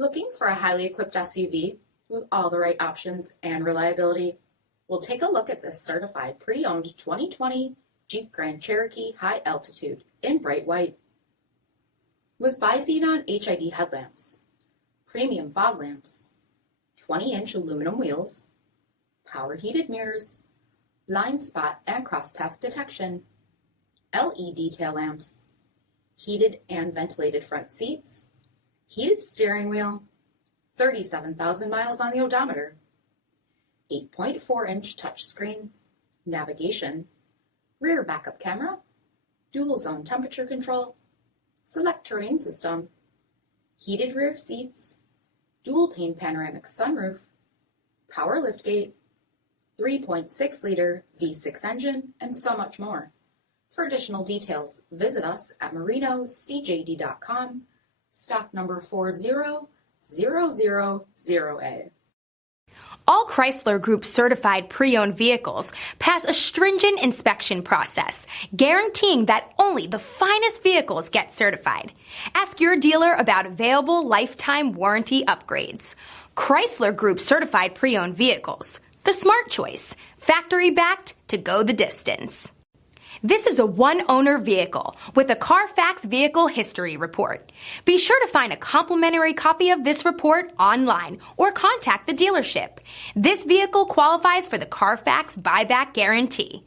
Looking for a highly equipped SUV with all the right options and reliability? We'll take a look at this certified pre-owned 2020 Jeep Grand Cherokee High Altitude in bright white. With bi-xenon HID headlamps, premium fog lamps, 20-inch aluminum wheels, power heated mirrors, blind spot and cross-path detection, LED tail lamps, heated and ventilated front seats, heated steering wheel, 37,000 miles on the odometer, 8.4-inch touchscreen, navigation, rear backup camera, dual zone temperature control, SELEC-TERRAIN system, heated rear seats, dual pane panoramic sunroof, power liftgate, 3.6-liter V6 engine, and so much more. For additional details, visit us at marinocjd.com, stock number 40000A. All Chrysler Group certified pre-owned vehicles pass a stringent inspection process, guaranteeing that only the finest vehicles get certified. Ask your dealer about available lifetime warranty upgrades. Chrysler Group certified pre-owned vehicles, the smart choice, factory backed to go the distance. This is a one-owner vehicle with a CARFAX vehicle history report. Be sure to find a complimentary copy of this report online or contact the dealership. This vehicle qualifies for the CARFAX buyback guarantee.